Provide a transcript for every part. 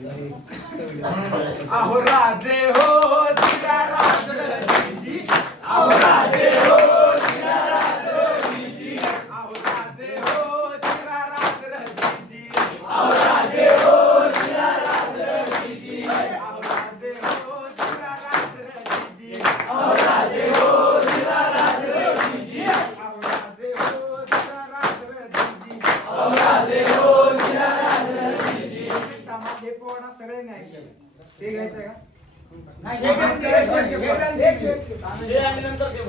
अहो राजे हो तिला राजरजीजी, अहो राजे हो तिला राजरजीजी, अहो राजे हो तिला राजरजीजी, अहो राजे हो तिला राजरजीजी, अहो राजे हो तिला राजरजीजी, अहो राजे हो तिला राजरजीजी, अहो राजे हो तिला राजरजीजी, अहो राजे हो तिला राजरजीजी. हे पोवाडा सगळे नाही केलं. ते घ्यायचं का? नाही हे घ्यायचं हे आणि नंतर ते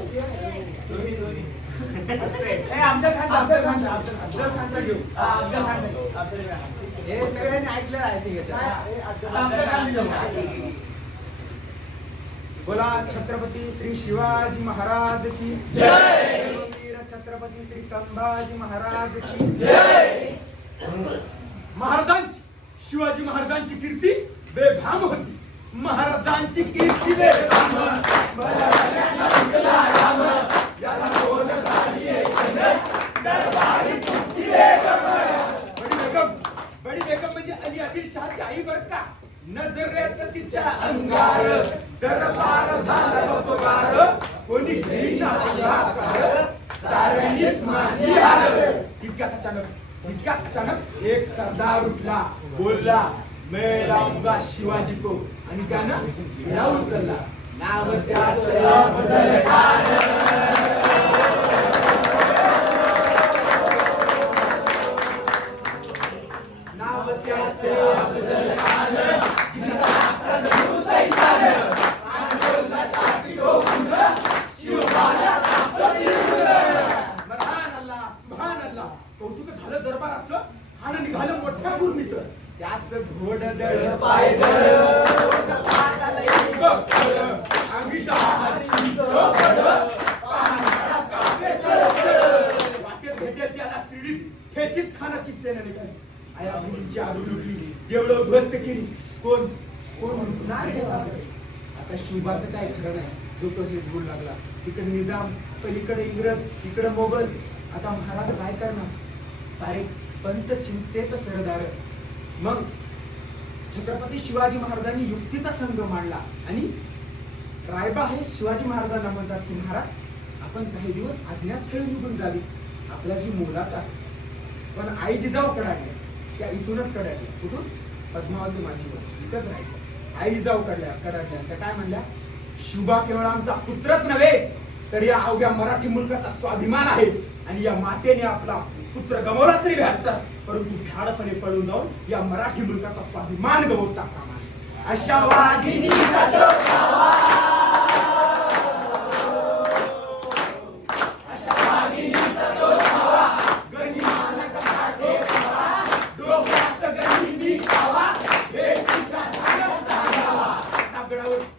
दोन्ही दोन्ही हे आमच्या खानचा घेऊ. हे सगळ्यांनी ऐकलं आहे ते बोला. छत्रपती श्री शिवाजी महाराज की जय. वीर छत्रपती श्री संभाजी महाराज की जय. महाराजांची शिवाजी महाराजांची कीर्ती बेभाम होती. महाराजांची कीर्ती बेभाम. याला कोण गाडीये सनद दरबारी कुस्ती बेगम. बडी बेगम म्हणजे अली आदिलशाहची आई बर का. नजरेत तिच्या अंगार दरबार झाला बपगार. कोणी घेईना पुढाकार साऱ्यांनीच मानली हार. इतक्यात अचानक एक सरदार उठला, बोलला मैं लाऊंगा शिवाजी को. आणि त्यानं विडा उचलला. नाव त्याचं अफजल खान. नाव त्याचं अफजल खान. सैतान आणि बोलला छाती ठोकून शिवबाला तापतो चिरमुर. सुभान अल्लाह सुभान अल्लाह. कौतुक झालं दरबाराचं. खान निघालं मोठ्या गुरमीत. त्याच घोड दळ पाय दळ अंगी वाटेत भेटेल त्याला त्रिडीत खेचीत खानाची सेना निघाली. आया बहिणींची आडू लुटली. देवळं उद्ध्वस्त केली. कोण कोण नाही. आता शिवबाचं काय खरं नाही. जो तो हेच बोलू लागला. तिकडे निजाम, पलीकडे इंग्रज, इकडे मोगल. आता महाराज काय करणार. सारे पंत चिंतेत सरदार. मग छत्रपती शिवाजी महाराजांनी युक्तीचा संघ मांडला आणि रायबा हे शिवाजी महाराजांना म्हणतात की महाराज आपण काही दिवस आज्ञास्थळी निघून जावी. आपला जीव मोलाचा आहे. पण आई जिजाऊ कडाडल्या त्या इथूनच कडाडल्या. कुठून? पद्मावती माझीवर इथंच राहायचं. आई जिजाऊ कडाडल्या त्या काय म्हणल्या. शिवबा केवळ आमचा पुत्रच नव्हे तर या अवघ्या मराठी मुलकाचा स्वाभिमान आहे. आणि या मातेने आपला पुत्र गमावला तरी भेटतात, परंतु भ्याडपणे पळून जाऊन या मराठी मुलकाचा स्वाभिमान गमावता कामा नये. अशा वाघिणीचा डोकावा, अशा वाघिणीचा डोकावा, गनिमाला कसा ठेवावा, डोक्यात गनिमी खावा, भेटीचा धागा सांगावा.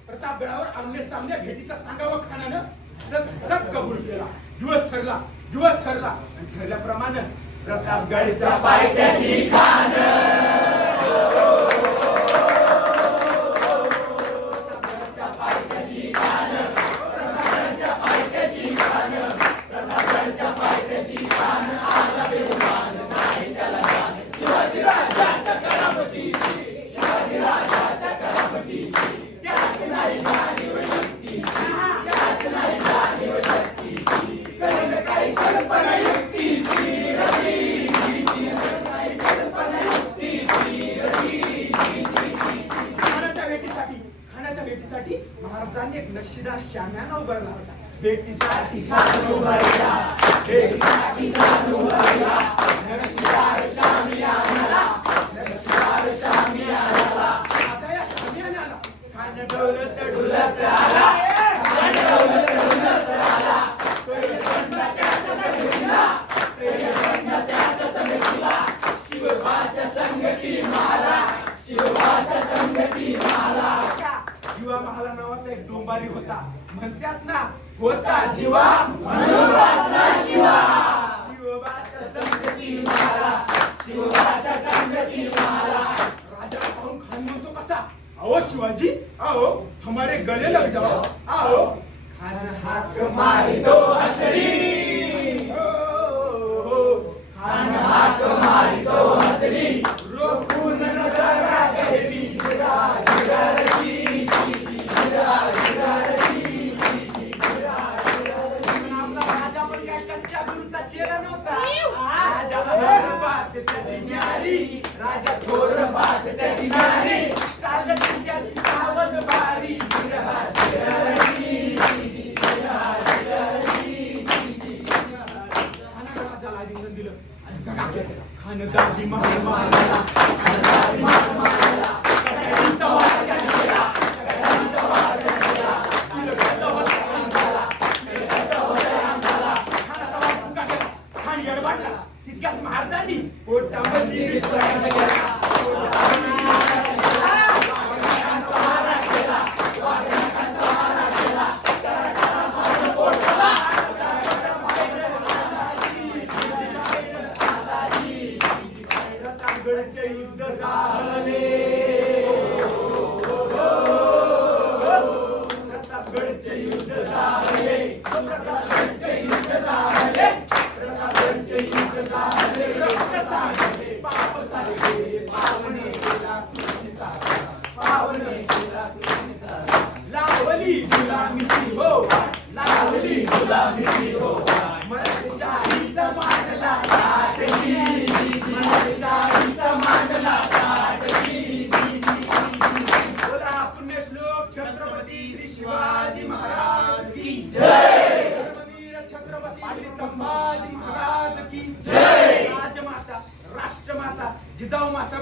प्रतापगडावर आमने सामने भेटीचा सांगावा खानानं सत कबूल केला. दिवस ठरला आणि ठरल्याप्रमाणे प्रतापगडच्या पायथ्याशी खान. प्रतापगडच्या पायथ्याशी खान, प्रतापगडच्या पायथ्याशी खान, प्रतापगडच्या पायथ्याशी खान. आला बेमान नाही त्याला जाण. शिवाजी राजाच्या करामतीची, शिवाजी राजाच्या करामतीची त्यास नाही जाणीव शक्तीची, त्यास नाही जाणीव शक्तीची. कळलं काही कल्पना युक्तीची रवी, काही कल्पना युक्तीची रवी. खानाच्या भेटीसाठी महाराजांनी एक नक्षीदार शाम्याना उभारला होता. भेटीसाठी छान उभारला, भेटीसाठी छान उभारला. नक्षीदार शामियानाला, नक्षीदार शामियानाला. असा या शामियानाला खान डोलत डुलत आला, खान डोलत डुलत आला. शिवबाच्या संगती मला, शिवबाच्या संगती मला. जीवा महाला नावाचा एक डोंबारी होता. म्हणतात ना होता जीवा म्हणून वाचला शिवा. शिवबाच्या संगती मला, शिवबाच्या संगती मला. राजा पाहून खान म्हणतो कसा. आओ शिवाजी आओ, हमारे गले लग जाओ आओ. खान हाक मारी दो हसरी, खान हाक मारी दो हसरी. रोखून नजरा गहरी, पावन केला कृष्णेचा पावन केला कृष्णेचा लावली गुलामीची हो लावली गुलामीची हो मराठीचा मांडला ताटली मराठीचा मांडला ताटली बोला पुण्यश्लोक छत्रपती श्री शिवाजी महाराज की जय धर्मवीर छत्रपती संभाजी महाराज की जय राजमाता राष्ट्रमाता जिजाऊ माता